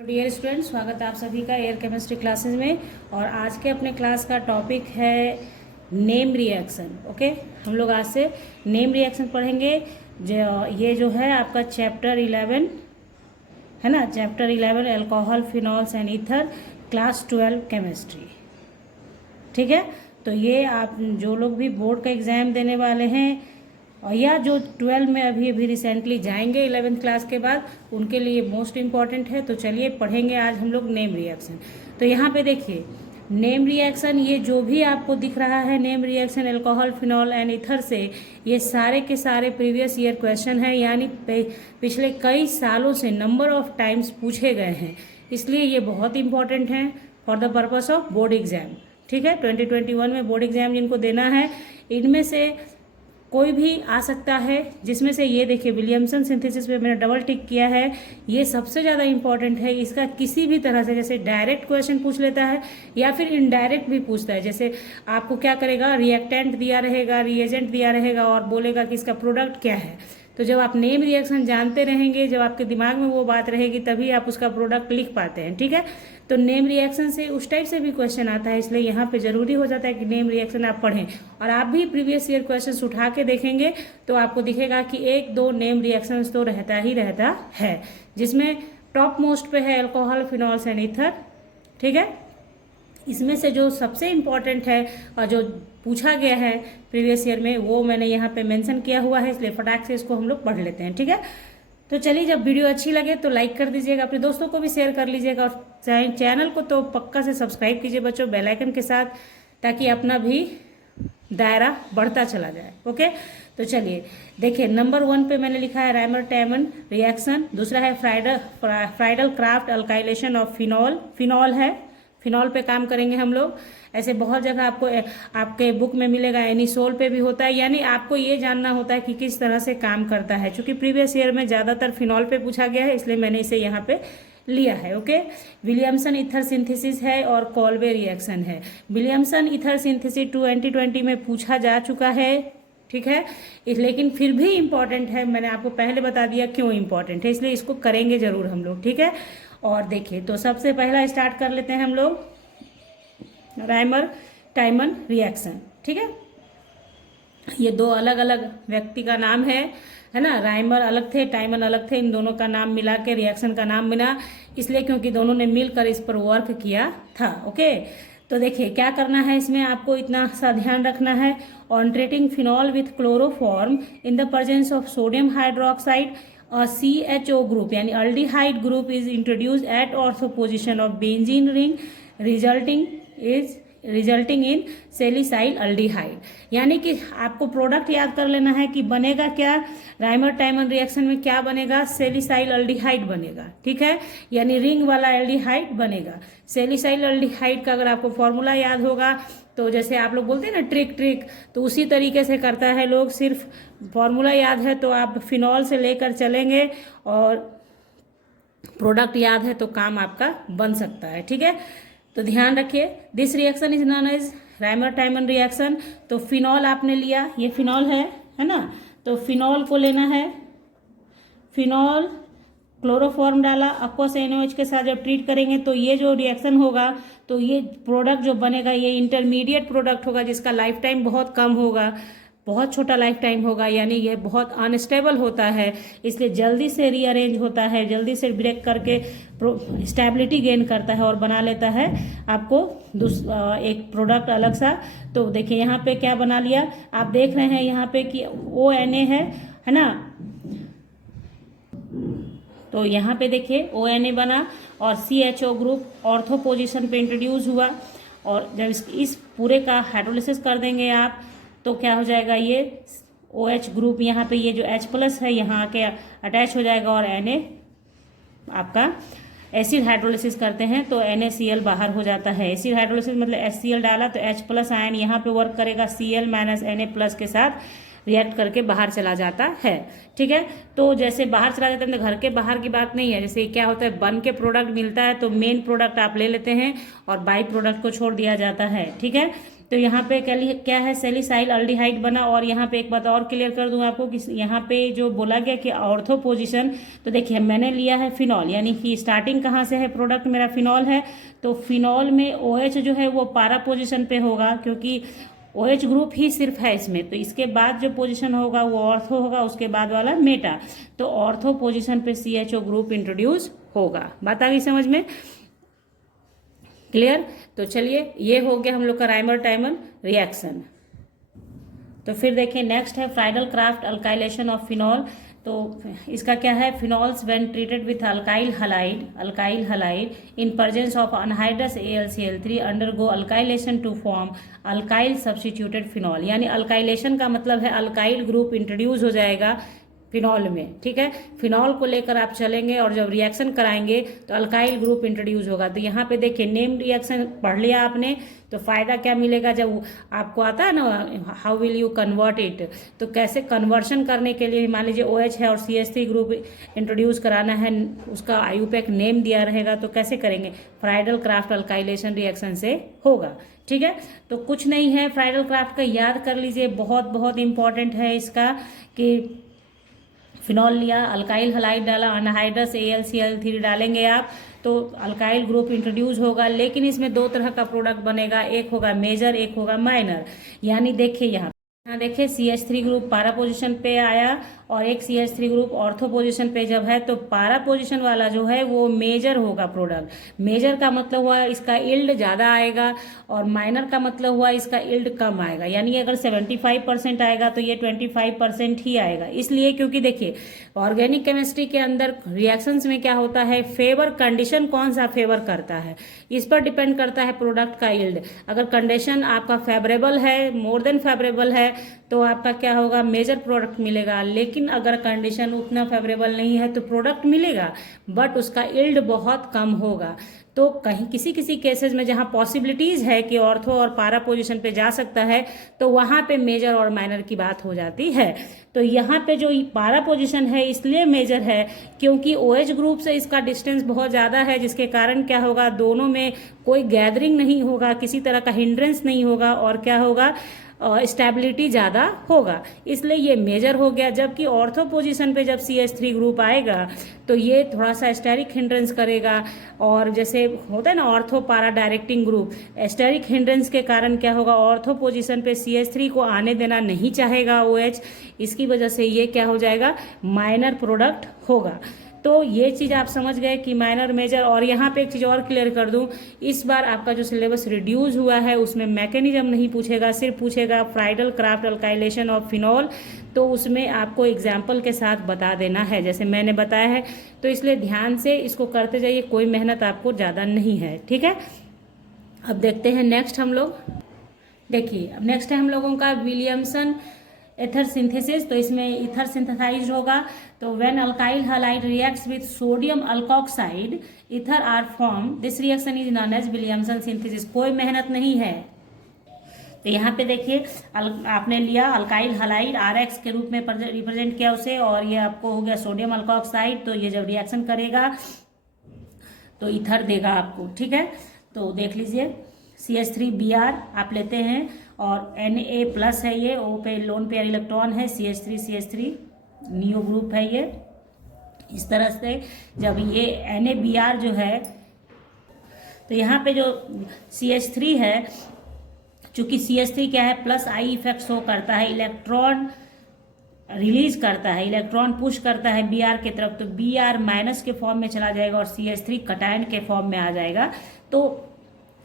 Dear student, स्वागत है आप सभी का एयर केमिस्ट्री क्लासेस में। और आज के अपने क्लास का टॉपिक है नेम रिएक्शन। ओके, हम लोग आज से नेम रिएक्शन पढ़ेंगे। ये जो है आपका चैप्टर 11 है ना, chapter 11 alcohol, phenols and ether, class 12 chemistry. ठीक है, तो ये आप जो लोग भी बोर्ड का एग्ज़ाम देने वाले हैं और या जो 12 में अभी रिसेंटली जाएंगे 11th क्लास के बाद, उनके लिए मोस्ट इम्पॉर्टेंट है। तो चलिए पढ़ेंगे आज हम लोग नेम रिएक्शन। तो यहाँ पे देखिए नेम रिएक्शन, ये जो भी आपको दिख रहा है name reaction alcohol, phenol and ether से, ये सारे के सारे प्रीवियस ईयर क्वेश्चन हैं, यानी पिछले कई सालों से नंबर ऑफ टाइम्स पूछे गए हैं। इसलिए ये बहुत इंपॉर्टेंट हैं for the purpose of board exam. ठीक है, 2021 में बोर्ड एग्जाम जिनको देना है, इनमें से कोई भी आ सकता है, जिसमें से ये देखिए विलियमसन सिंथेसिस पे मैंने डबल टिक किया है, ये सबसे ज़्यादा इंपॉर्टेंट है। इसका किसी भी तरह से जैसे डायरेक्ट क्वेश्चन पूछ लेता है या फिर इनडायरेक्ट भी पूछता है। जैसे आपको क्या करेगा, रिएक्टेंट दिया रहेगा, रिएजेंट दिया रहेगा और बोलेगा कि इसका प्रोडक्ट क्या है। तो जब आप नेम रिएक्शन जानते रहेंगे, जब आपके दिमाग में वो बात रहेगी, तभी आप उसका प्रोडक्ट लिख पाते हैं। ठीक है, तो नेम रिएक्शन से उस टाइप से भी क्वेश्चन आता है, इसलिए यहाँ पे जरूरी हो जाता है कि नेम रिएक्शन आप पढ़ें। और आप भी प्रीवियस ईयर क्वेश्चंस उठा के देखेंगे तो आपको दिखेगा कि एक दो नेम रिएक्शंस तो रहता ही रहता है, जिसमें टॉप मोस्ट पे है अल्कोहल, फिनॉल्स एंड ईथर। ठीक है, इसमें से जो सबसे इम्पॉर्टेंट है और जो पूछा गया है प्रीवियस ईयर में, वो मैंने यहाँ पे मेंशन किया हुआ है, इसलिए फटाक से इसको हम लोग पढ़ लेते हैं। ठीक है, तो चलिए, जब वीडियो अच्छी लगे तो लाइक कर दीजिएगा, अपने दोस्तों को भी शेयर कर लीजिएगा और चैनल को तो पक्का से सब्सक्राइब कीजिए बच्चों, बेल आइकन के साथ, ताकि अपना भी दायरा बढ़ता चला जाए। ओके, तो चलिए देखिए, नंबर 1 पे मैंने लिखा है राइमर टैमन रिएक्शन। दूसरा है Friedel Crafts alkylation of phenol. Phenol है, फिनॉल पे काम करेंगे हम लोग। ऐसे बहुत जगह आपको आपके बुक में मिलेगा, एनिसोल पे भी होता है, यानी आपको ये जानना होता है कि किस तरह से काम करता है। चूंकि प्रीवियस ईयर में ज़्यादातर फिनॉल पे पूछा गया है, इसलिए मैंने इसे यहाँ पे लिया है। ओके, विलियमसन ईथर सिंथेसिस है और कॉल्बे रिएक्शन है। विलियमसन ईथर सिंथेसिस 2020 में पूछा जा चुका है। ठीक है, लेकिन फिर भी इम्पॉर्टेंट है, मैंने आपको पहले बता दिया क्यों इम्पॉर्टेंट है, इसलिए इसको करेंगे जरूर हम लोग। ठीक है, और देखिए, तो सबसे पहला स्टार्ट कर लेते हैं हम लोग राइमर टाइमन रिएक्शन। ठीक है, ये दो अलग अलग व्यक्ति का नाम है ना। राइमर अलग थे, टाइमन अलग थे, इन दोनों का नाम मिला के रिएक्शन का नाम बना, इसलिए क्योंकि दोनों ने मिलकर इस पर वर्क किया था। ओके, तो देखिए क्या करना है इसमें, आपको इतना सा ध्यान रखना है। On treating phenol with chloroform in the presence of sodium hydroxide, CHO group यानी aldehyde group is introduced at ortho position of benzene ring, resulting in salicyl aldehyde। यानी कि आपको प्रोडक्ट याद कर लेना है कि बनेगा क्या, राइमर टाइमन रिएक्शन में क्या बनेगा, सेलिसाइल अल्डिहाइड बनेगा। ठीक है, यानी रिंग वाला एल्डिहाइड बनेगा। सेलिसाइल अल्डिहाइड का अगर आपको फॉर्मूला याद होगा, तो जैसे आप लोग बोलते हैं ना ट्रिक, तो उसी तरीके से करता है लोग। सिर्फ फॉर्मूला याद है तो आप फिनॉल से लेकर चलेंगे और प्रोडक्ट याद है तो काम आपका बन सकता है। ठीक है, तो ध्यान रखिए, this reaction is known as Reimer Tiemann reaction. तो फिनॉल आपने लिया, ये फिनॉल है ना, तो फिनॉल को लेना है। फिनॉल क्लोरोफॉर्म डाला, aqueous NaOH के साथ जब ट्रीट करेंगे तो ये जो रिएक्शन होगा, तो ये प्रोडक्ट जो बनेगा ये इंटरमीडिएट प्रोडक्ट होगा, जिसका लाइफ टाइम बहुत कम होगा, बहुत छोटा लाइफ टाइम होगा, यानी ये बहुत अनस्टेबल होता है, इसलिए जल्दी से रीअरेंज होता है, जल्दी से ब्रेक करके स्टेबिलिटी गेन करता है और बना लेता है आपको एक प्रोडक्ट अलग सा। तो देखिए यहाँ पे क्या बना लिया, आप देख रहे हैं यहाँ पे कि ONA है ना, तो यहाँ पे देखिए ONA बना और CHO ग्रुप ऑर्थो पोजीशन पे इंट्रोड्यूस हुआ। और जब इस पूरे का हाइड्रोलिसिस कर देंगे आप, तो क्या हो जाएगा, ये OH ग्रुप यहाँ पे ये जो H+ है यहाँ आके अटैच हो जाएगा और Na आपका एसिड हाइड्रोलिसिस करते हैं तो NaCl बाहर हो जाता है। एसिड हाइड्रोलिसिस मतलब HCl डाला तो H+ आयन यहाँ पे वर्क करेगा, Cl - Na+ के साथ रिएक्ट करके बाहर चला जाता है। ठीक है, तो जैसे बाहर चला जाता है तो घर के बाहर की बात नहीं है। जैसे क्या होता है, बन के प्रोडक्ट मिलता है तो मेन प्रोडक्ट आप ले लेते हैं और बाई प्रोडक्ट को छोड़ दिया जाता है। ठीक है, तो यहाँ पे क्या है, सैलिसाइल अल्डिहाइड बना। और यहाँ पे एक बात और क्लियर कर दूँ आपको कि यहाँ पे जो बोला गया कि ऑर्थो पोजीशन, तो देखिए मैंने लिया है फिनॉल, यानी कि स्टार्टिंग कहाँ से है, प्रोडक्ट मेरा फिनॉल है, तो फिनॉल में OH जो है वो पारा पोजीशन पे होगा, क्योंकि OH ग्रुप ही सिर्फ है इसमें। तो इसके बाद जो पोजीशन होगा वो ऑर्थो होगा, उसके बाद वाला मेटा। तो ऑर्थो पोजीशन पे CHO ग्रुप इंट्रोड्यूस होगा। बात आ गई समझ में? क्लियर? तो चलिए, ये हो गया हम लोग का राइमर टाइमर रिएक्शन। तो फिर देखिए नेक्स्ट है Friedel Crafts alkylation of phenol. तो इसका क्या है, phenols when treated with alkyl halide in presence of anhydrous AlCl3 undergo alkylation to form alkyl substituted phenol. यानी अल्काइलेशन का मतलब है अल्काइल ग्रुप इंट्रोड्यूस हो जाएगा फिनॉल में, ठीक है। फिनॉल को लेकर आप चलेंगे और जब रिएक्शन कराएंगे तो अल्काइल ग्रुप इंट्रोड्यूस होगा। तो यहाँ पे देखिए नेम रिएक्शन पढ़ लिया आपने, तो फायदा क्या मिलेगा, जब आपको आता है ना how will you convert it, तो कैसे कन्वर्शन करने के लिए मान लीजिए OH है और CH3 ग्रुप इंट्रोड्यूस कराना है, उसका IUPAC नेम दिया रहेगा, तो कैसे करेंगे, फ्राइडल क्राफ्ट अल्काइलेशन रिएक्शन से होगा, ठीक है। तो कुछ नहीं है, फ्राइडल क्राफ्ट का याद कर लीजिए, बहुत बहुत इंपॉर्टेंट है इसका, कि फिनॉल लिया, अल्काइल हलाइड डाला, अनहाइड्रस AlCl3 डालेंगे आप, तो अल्काइल ग्रुप इंट्रोड्यूस होगा। लेकिन इसमें दो तरह का प्रोडक्ट बनेगा, एक होगा मेजर, एक होगा माइनर। यानी देखिए यहाँ देखिए CH3 ग्रुप पारा पोजीशन पे आया और एक CH3 ग्रुप ऑर्थो पोजीशन पे जब है, तो पारा पोजीशन वाला जो है वो मेजर होगा प्रोडक्ट। मेजर का मतलब हुआ इसका इल्ड ज़्यादा आएगा और माइनर का मतलब हुआ इसका इल्ड कम आएगा। यानी अगर 75% आएगा तो ये 25% ही आएगा। इसलिए क्योंकि देखिए ऑर्गेनिक केमिस्ट्री के अंदर रिएक्शंस में क्या होता है, फेवर कंडीशन कौन सा फेवर करता है, इस पर डिपेंड करता है प्रोडक्ट का इल्ड। अगर कंडीशन आपका फेवरेबल है, मोर देन फेवरेबल है, तो आपका क्या होगा, मेजर प्रोडक्ट मिलेगा। लेकिन अगर कंडीशन उतना फेवरेबल नहीं है तो प्रोडक्ट मिलेगा बट उसका इल्ड बहुत कम होगा। तो कहीं किसी किसी केसेस में जहां पॉसिबिलिटीज है कि ऑर्थो और पारा पोजीशन पे जा सकता है, तो वहां पे मेजर और माइनर की बात हो जाती है। तो यहाँ पे जो पारा पोजीशन है इसलिए मेजर है क्योंकि OH ग्रुप से इसका डिस्टेंस बहुत ज़्यादा है, जिसके कारण क्या होगा, दोनों में कोई गैदरिंग नहीं होगा, किसी तरह का हिंड्रेंस नहीं होगा और क्या होगा, स्टेबिलिटी ज़्यादा होगा, इसलिए ये मेजर हो गया। जबकि ऑर्थो पोजीशन पे जब CH3 ग्रुप आएगा तो ये थोड़ा सा स्टेरिक हिंड्रेंस करेगा। और जैसे होता है ना ऑर्थो पारा डायरेक्टिंग ग्रुप, स्टेरिक हिंड्रेंस के कारण क्या होगा, ऑर्थो पोजीशन पे CH3 को आने देना नहीं चाहेगा OH, इसकी वजह से ये क्या हो जाएगा, माइनर प्रोडक्ट होगा। तो ये चीज़ आप समझ गए कि माइनर मेजर। और यहाँ पे एक चीज़ और क्लियर कर दूँ, इस बार आपका जो सिलेबस रिड्यूस हुआ है उसमें मैकेनिज्म नहीं पूछेगा, सिर्फ पूछेगा Friedl Crafts alkylation of phenol. तो उसमें आपको एग्जाम्पल के साथ बता देना है जैसे मैंने बताया है, तो इसलिए ध्यान से इसको करते जाइए, कोई मेहनत आपको ज़्यादा नहीं है, ठीक है। अब देखते हैं नेक्स्ट हम लोग, देखिए अब नेक्स्ट है हम लोगों का विलियमसन एथर सिंथेसिस। तो इसमें इथर सिंथेसाइज होगा। तो when alkyl halide reacts with sodium alkoxide ether are form, this reaction is known as Williamson synthesis. कोई मेहनत नहीं है। तो यहाँ पे देखिए आपने लिया अल्काइल हलाइड RX के रूप में रिप्रेजेंट किया उसे, और ये आपको हो गया सोडियम अल्कोक्साइड। तो ये जब रिएक्शन करेगा तो इथर देगा आपको, ठीक है। तो देख लीजिए CH3Br आप लेते हैं और Na+ है ये, O पे लोन पेयर इलेक्ट्रॉन है, CH3 नियो ग्रुप है ये। इस तरह से जब ये NaBr जो है, तो यहाँ पे जो CH3 है, चूंकि CH3 क्या है, +I इफेक्ट शो करता है, इलेक्ट्रॉन रिलीज करता है, इलेक्ट्रॉन पुश करता है Br की तरफ, तो Br- के फॉर्म में चला जाएगा और CH3 कटायन के फॉर्म में आ जाएगा। तो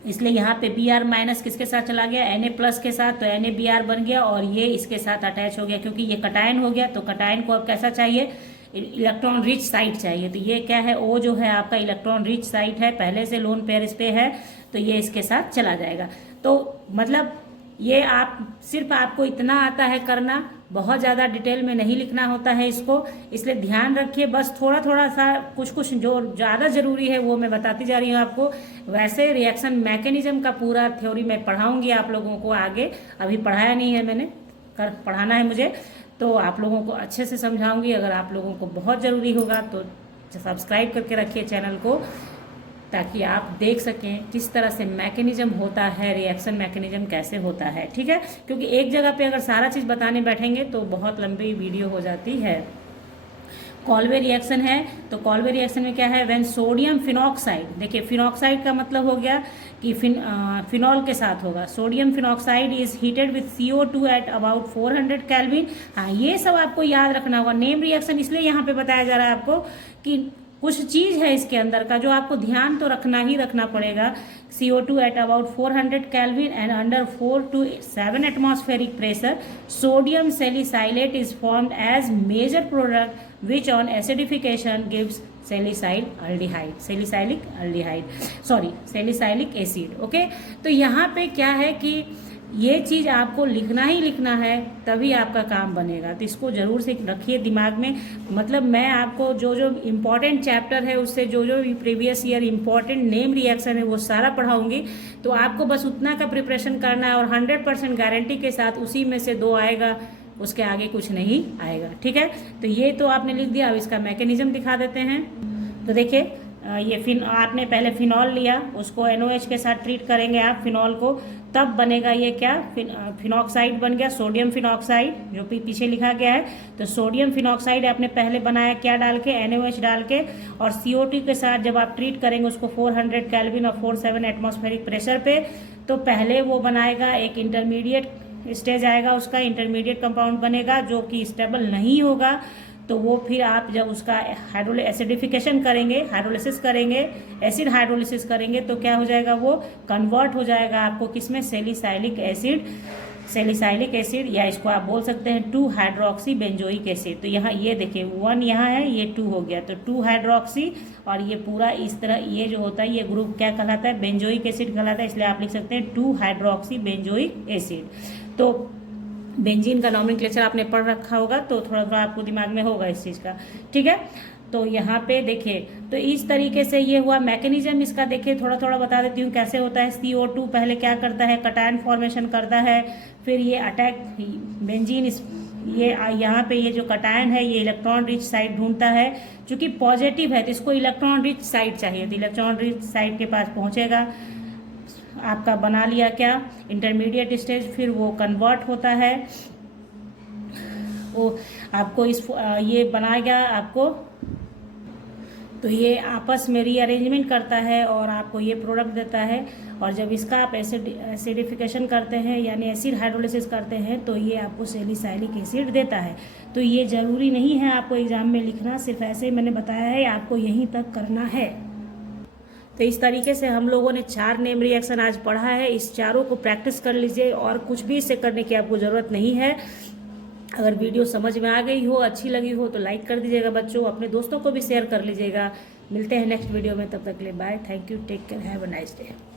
इसलिए यहाँ पे Br- किसके साथ चला गया, Na+ के साथ, तो NaBr बन गया और ये इसके साथ अटैच हो गया क्योंकि ये कटायन हो गया। तो कटायन को अब कैसा चाहिए, इलेक्ट्रॉन रिच साइट चाहिए। तो ये क्या है, O जो है आपका इलेक्ट्रॉन रिच साइट है, पहले से लोन पेयर इस पे है, तो ये इसके साथ चला जाएगा। तो मतलब ये आप सिर्फ आपको इतना आता है करना, बहुत ज़्यादा डिटेल में नहीं लिखना होता है इसको, इसलिए ध्यान रखिए। बस थोड़ा थोड़ा सा कुछ जो ज़्यादा ज़रूरी है वो मैं बताती जा रही हूँ आपको। वैसे रिएक्शन मैकेनिज्म का पूरा थ्योरी मैं पढ़ाऊंगी आप लोगों को आगे, अभी पढ़ाया नहीं है मैंने, पढ़ाना है मुझे, तो आप लोगों को अच्छे से समझाऊंगी। अगर आप लोगों को बहुत ज़रूरी होगा तो सब्सक्राइब करके रखिए चैनल को, ताकि आप देख सकें किस तरह से मैकेनिज्म होता है, रिएक्शन मैकेनिज्म कैसे होता है, ठीक है। क्योंकि एक जगह पे अगर सारा चीज़ बताने बैठेंगे तो बहुत लंबी वीडियो हो जाती है। कॉल्वे रिएक्शन है, तो कॉल्वे रिएक्शन में क्या है, व्हेन सोडियम फिनॉक्साइड, देखिए फिनॉक्साइड का मतलब हो गया कि फिनॉल के साथ होगा। Sodium phenoxide is heated with CO2 at about 400 kelvin. हाँ, ये सब आपको याद रखना होगा। नेम रिएक्शन इसलिए यहाँ पे बताया जा रहा है आपको कि कुछ चीज़ है इसके अंदर का जो आपको ध्यान तो रखना ही रखना पड़ेगा। CO2 at about 400 kelvin and under 4 to 7 atmospheric pressure sodium salicylate is formed as major product which on acidification gives salicylic acid. Okay, तो यहाँ पे क्या है कि ये चीज़ आपको लिखना ही लिखना है, तभी आपका काम बनेगा। तो इसको जरूर से रखिए दिमाग में। मतलब मैं आपको जो जो इम्पोर्टेंट चैप्टर है उससे जो जो previous year important name reaction है वो सारा पढ़ाऊंगी। तो आपको बस उतना का प्रिपरेशन करना है और 100% गारंटी के साथ उसी में से 2 आएगा, उसके आगे कुछ नहीं आएगा, ठीक है। तो ये तो आपने लिख दिया। अब इसका मैकेनिज्म दिखा देते हैं। तो देखिए ये आपने पहले फिनॉल लिया, उसको NOH के साथ ट्रीट करेंगे आप फिनॉल को, तब बनेगा ये क्या, फिनॉक्साइड बन गया, सोडियम फिनॉक्साइड जो पीछे लिखा गया है। तो सोडियम फिनॉक्साइड आपने पहले बनाया क्या डाल के, NOH डाल के, और CO2 के साथ जब आप ट्रीट करेंगे उसको 400 केल्विन और 47 एटमॉस्फेरिक प्रेशर पे, तो पहले वो बनाएगा एक इंटरमीडिएट स्टेज आएगा, उसका इंटरमीडिएट कंपाउंड बनेगा जो कि स्टेबल नहीं होगा। तो वो फिर आप जब उसका एसिडिफिकेशन करेंगे, हाइड्रोलिसिस करेंगे, एसिड हाइड्रोलिसिस करेंगे, तो क्या हो जाएगा, वो कन्वर्ट हो जाएगा आपको किसमें, सैलिसाइलिक एसिड, या इसको आप बोल सकते हैं 2 हाइड्रोक्सी बेंजोइक एसिड। तो यहाँ ये देखिए 1 यहाँ है, ये 2 हो गया, तो 2 हाइड्रोक्सी, और ये पूरा इस तरह ये जो होता है ये ग्रुप क्या कहलाता है, बेंजोइक एसिड कहलाता है। इसलिए आप लिख सकते हैं 2 हाइड्रोक्सी बेंजोइक एसिड। तो बेंजीन का नॉमेनक्लेचर आपने पढ़ रखा होगा, तो थोड़ा थोड़ा आपको दिमाग में होगा इस चीज़ का, ठीक है। तो यहाँ पे देखिए, तो इस तरीके से ये हुआ मैकेनिज्म इसका। देखिए थोड़ा थोड़ा बता देती हूँ कैसे होता है। CO2 पहले क्या करता है, कटायन फॉर्मेशन करता है, फिर ये अटैक बेंजीन ये यहाँ पे ये जो कटायन है ये इलेक्ट्रॉन रिच साइड ढूंढता है, चूंकि पॉजिटिव है तो इसको इलेक्ट्रॉन रिच साइड चाहिए, तो इलेक्ट्रॉन रिच साइड के पास पहुँचेगा, आपका बना लिया क्या, इंटरमीडिएट स्टेज। फिर वो कन्वर्ट होता है, वो आपको ये बनाएगा आपको, तो ये आपस में रीअरेंजमेंट करता है और आपको ये प्रोडक्ट देता है। और जब इसका आप एसिडिफिकेशन करते हैं यानी एसिड हाइड्रोलिसिस करते हैं तो ये आपको सैलिसाइलिक एसिड देता है। तो ये ज़रूरी नहीं है आपको एग्जाम में लिखना, सिर्फ ऐसे ही मैंने बताया है, आपको यहीं तक करना है। तो इस तरीके से हम लोगों ने 4 नेम रिएक्शन आज पढ़ा है। इस चारों को प्रैक्टिस कर लीजिए और कुछ भी इससे करने की आपको ज़रूरत नहीं है। अगर वीडियो समझ में आ गई हो, अच्छी लगी हो तो लाइक कर दीजिएगा बच्चों, अपने दोस्तों को भी शेयर कर लीजिएगा। मिलते हैं नेक्स्ट वीडियो में, तब तक के लिए bye, thank you, take care, have a nice day.